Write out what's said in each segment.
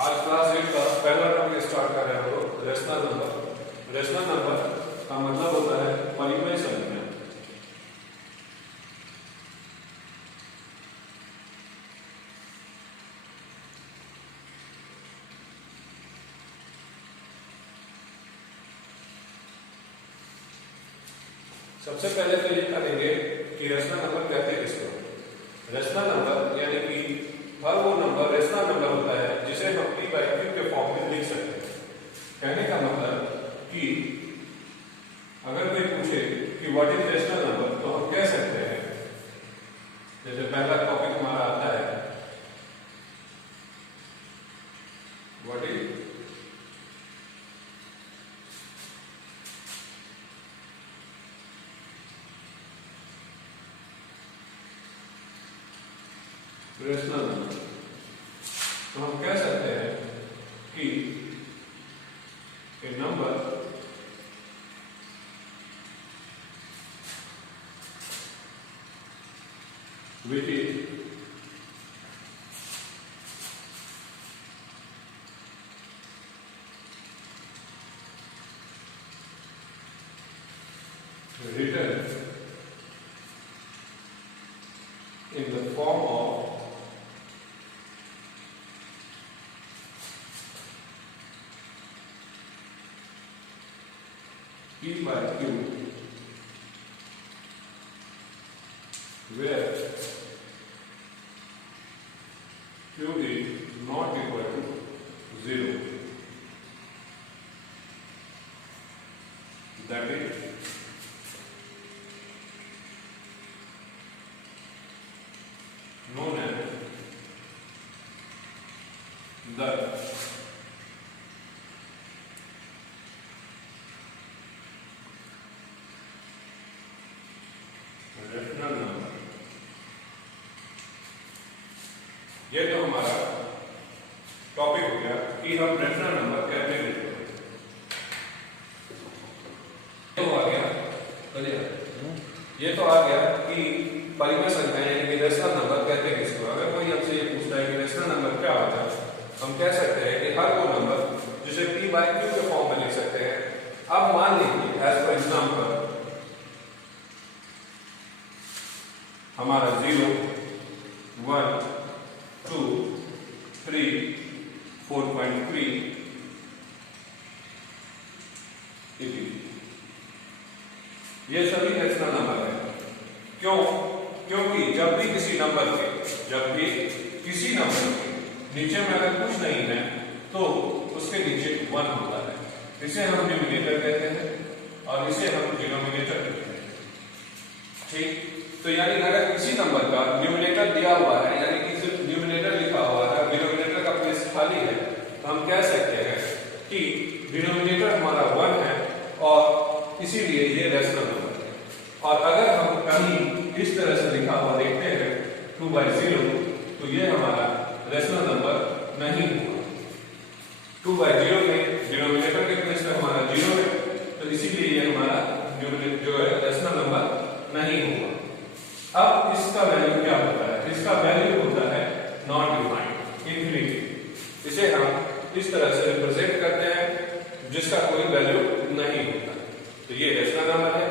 आज क्लास 8 का पहला टॉपिक स्टार्ट कर रहे हैं हम लोग रेशनल नंबर। रेशनल नंबर का मतलब होता है परिमेय संख्या। सबसे पहले तो ये करेंगे कि रेशनल नंबर कहते हैं किसको। रेशनल नंबर यानी कि हर वो नंबर रेशनल नंबर होता है जिसे हम p बाई q के फॉर्म में लिख सकते हैं। कहने का मतलब कि अगर कोई पूछे कि व्हाट इज रेशनल नंबर तो हम कह सकते हैं, जैसे पहला टॉपिक हमारा आता है व्हाट इज रेशनल नंबर, तो हम कह सकते हैं कि a number which is written in the form of p by q, where q is not equal to 0, that is known as the rational number. ये तो हमारा टॉपिक हो गया कि हम रेशनल नंबर कैसे लिखते हैं। तो आ गया ये तो आ गया कि परिमेय संख्या यानी कि रेशनल नंबर कहते हैं किसको। अगर कोई हमसे ये पूछता है कि रेशनल नंबर क्या होता है, हम कह सकते हैं कि हर वो नंबर जिसे p बाई q के फॉर्म में लिख सकते हैं। अब मान लीजिए एज फॉर एग्जाम्पल हमारा 0, 1, 2, 3, 4.3 ये सभी रेशनल नंबर है। क्यों? क्योंकि जब भी किसी नंबर के नीचे में अगर कुछ नहीं है तो उसके नीचे 1 होता है। इसे हम न्यूमरेटर कहते हैं और इसे हम डिनोमिनेटर कहते हैं। ठीक, तो यानी अगर किसी नंबर का न्यूमरेटर दिया हुआ है यानी कि सिर्फ न्यूमरेटर लिखा हुआ है, डिनोमिनेटर का प्लेस खाली है, तो हम कह सकते हैं कि डिनोमिनेटर हमारा 1 है और इसीलिए ये रेशनल नंबर है। और अगर हम कहीं इस तरह से लिखा हुआ देखते हैं 2/0 तो ये हमारा रेशनल नंबर नहीं होगा। 2/0 में डिनोमिनेटर के प्लेस में हमारा 0 है, तो इसीलिए ये हमारा जो है रेशनल नंबर नहीं होगा। अब इसका वैल्यू क्या होता है? इसका वैल्यू होता है नॉट डिफाइंड, इनफिनिटी। इसे हम इस तरह से रिप्रेजेंट करते हैं जिसका कोई वैल्यू नहीं होता, तो ये रेशनल नंबर है।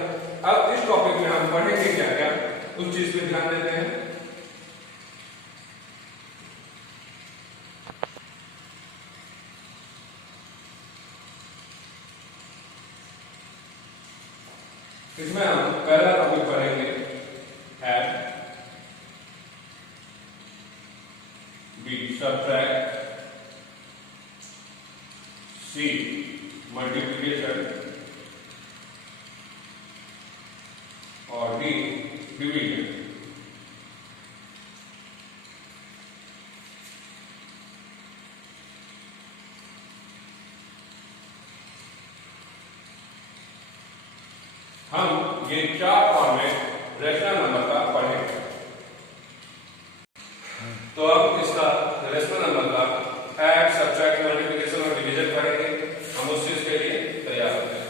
अब इस टॉपिक में हम पढ़ेंगे क्या क्या, उस चीज पे ध्यान देते हैं। इसमें हम पहला टॉपिक पढ़ेंगे add, b subtract, c multiplication और d division। हम ये 4 फॉर्मेट रेशनल नंबर का पढ़ेंगे। तो अब इसका रेशनल नंबर का ऐड, सब्ट्रैक्ट, मल्टीप्लिकेशन और डिवीजन पढ़ेंगे। हम उस चीज के लिए तैयार होते हैं।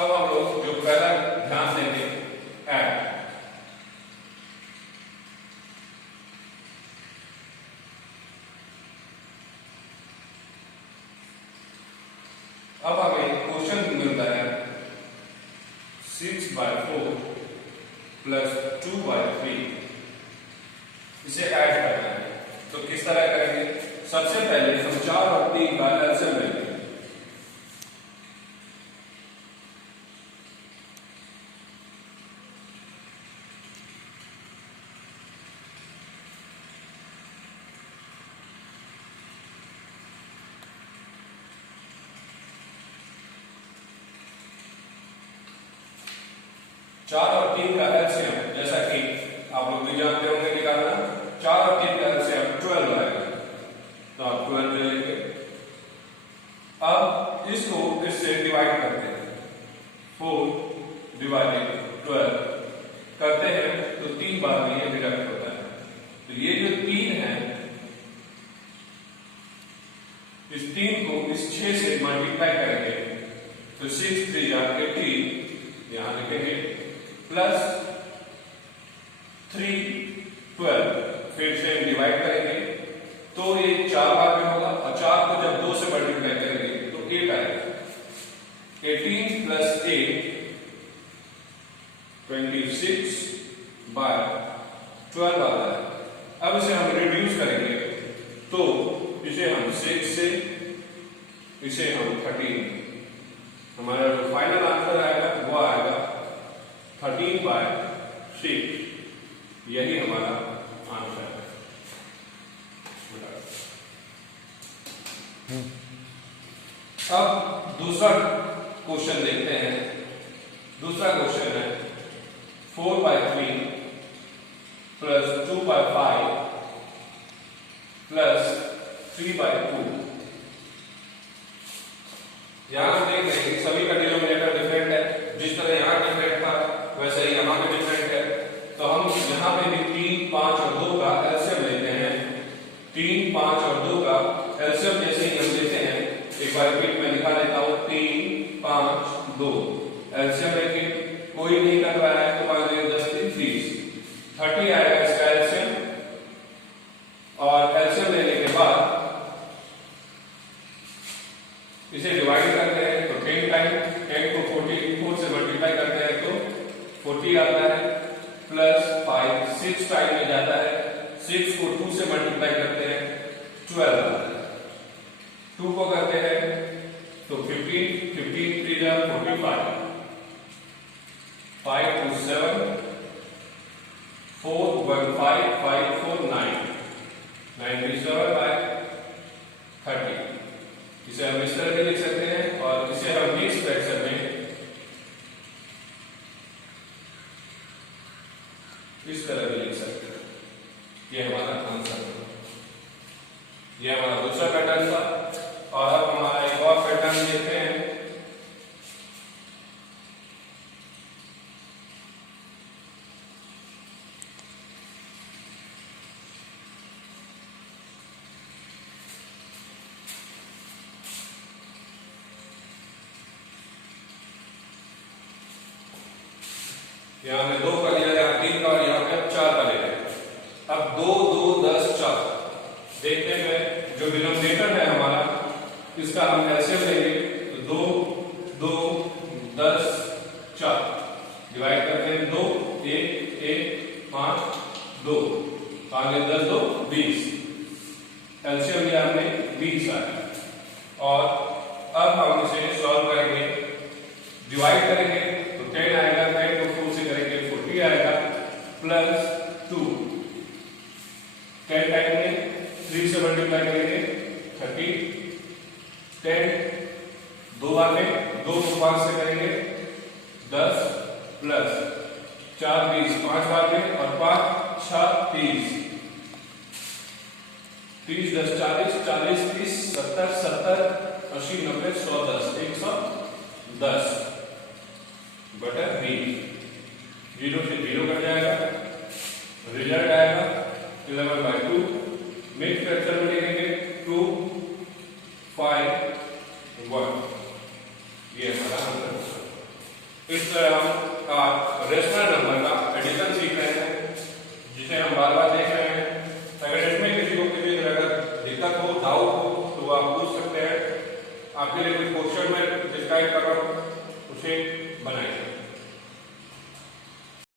अब हम लोग जो पहला ध्यान देंगे ऐड। अब हमें क्वेश्चन मिलता है 6/4 प्लस 2/3, इसे ऐड करना है। तो किस तरह करेंगे? सबसे पहले हम 4 और 3 का एलसीएम लेंगे। चार और 3 का एलसीएम, जैसा कि आप लोग भी जानते होंगे निकालना, 4 और 3 का एलसीएम 12 आएगा, तो आप 12 ले लेंगे। अब इसको इससे डिवाइड करते हैं, 4 डिवाइडेड 12 करते हैं तो 3 बार में ये डिडक्ट होता है। तो ये जो 3 है, इस 3 को इस 6 से मल्टीप्लाई करेंगे तो 6 3 18 यहां लिखेंगे, प्लस 3 12, फिर से डिवाइड करेंगे तो ये 4 बार में होगा, और 4 को जब 2 से मल्टीप्लाई करेंगे तो 8 आएगा। 18 प्लस 8 26/12 आता है। अब इसे हम रिड्यूस करेंगे तो इसे हम 6 से, इसे हम 13, हमारा जो फाइनल आंसर आएगा वो आएगा 13/6, यही हमारा आंसर है। अब दूसरा क्वेश्चन देखते हैं। दूसरा क्वेश्चन है 4/3 प्लस 2/5 प्लस 3/2। यहां हम देख रहे हैं कि सभी का डिनोमिनेटर डिफरेंट है। जिस तरह यहां डिफरेंट था वैसे ही यहां पे डिफरेंट है, तो हम यहां पे भी 3 5 और 2 का एलसीएम लेते हैं। 3 5 और 2 का एलसीएम जैसे ही हम लेते हैं, एक बार रिपीट में लिखा देता हूं, 3 5 2 एलसीएम लेके कोई नहीं कर रहा है तो 5 10 3 30 आएगा इसका एलसीएम। और एलसीएम लेने के बाद इसे डिवाइड करते हैं तो 10 टाइम, 10 को 44 से मल्टीप्लाई करते हैं तो 40 आता है, प्लस 5 6 टाइम में जाता है, 6 को 2 से मल्टीप्लाई करते हैं 12 आता है। 2 को करते हैं तो 15 15 3 जा 45, 5 2 7 4 1 5 5 4 9 97/30। इसे हम इस तरह भी लिख सकते हैं, और इसे हम नेक्स्ट फ्रैक्शन में इस तरह भी लिख सकते हैं। ये हमारा आंसर है। ये हमारा दूसरा पैटर्न था। और अब हमारा एक और पैटर्न देखते हैं। यहां में 2 का लिया, यहां 3 का, और यहां पे 4 का ले रहे हैं। अब 2 2 10 4 देखते हैं। जो डिनोमिनेटर है हमारा, इसका हम एलसीएम लेंगे तो 2 2 10 4 डिवाइड करते हैं, 2 1 1 5 2 5 10 2 20, एलसीएम लिया हमने 20 आया। और अब हम इसे सॉल्व करेंगे, डिवाइड करेंगे तो 10 आएगा, 10 को 4 से करेंगे 40 आएगा, प्लस 2 10 टाइम में 3 से मल्टीप्लाई करेंगे 30, 10 2 बार में 2 को 5 से करेंगे 10, प्लस 4 20 5 बार में, और 5 6 30 30 10 40 40 30 70 70 80 90 110 110 बटा 20, 0 से 0 कट जाएगा, रिजल्ट आएगा 11/2। मिड फ्रैक्शन में लिखेंगे 2 5 1, ये हमारा आंसर होगा। इस तरह हम रेशनल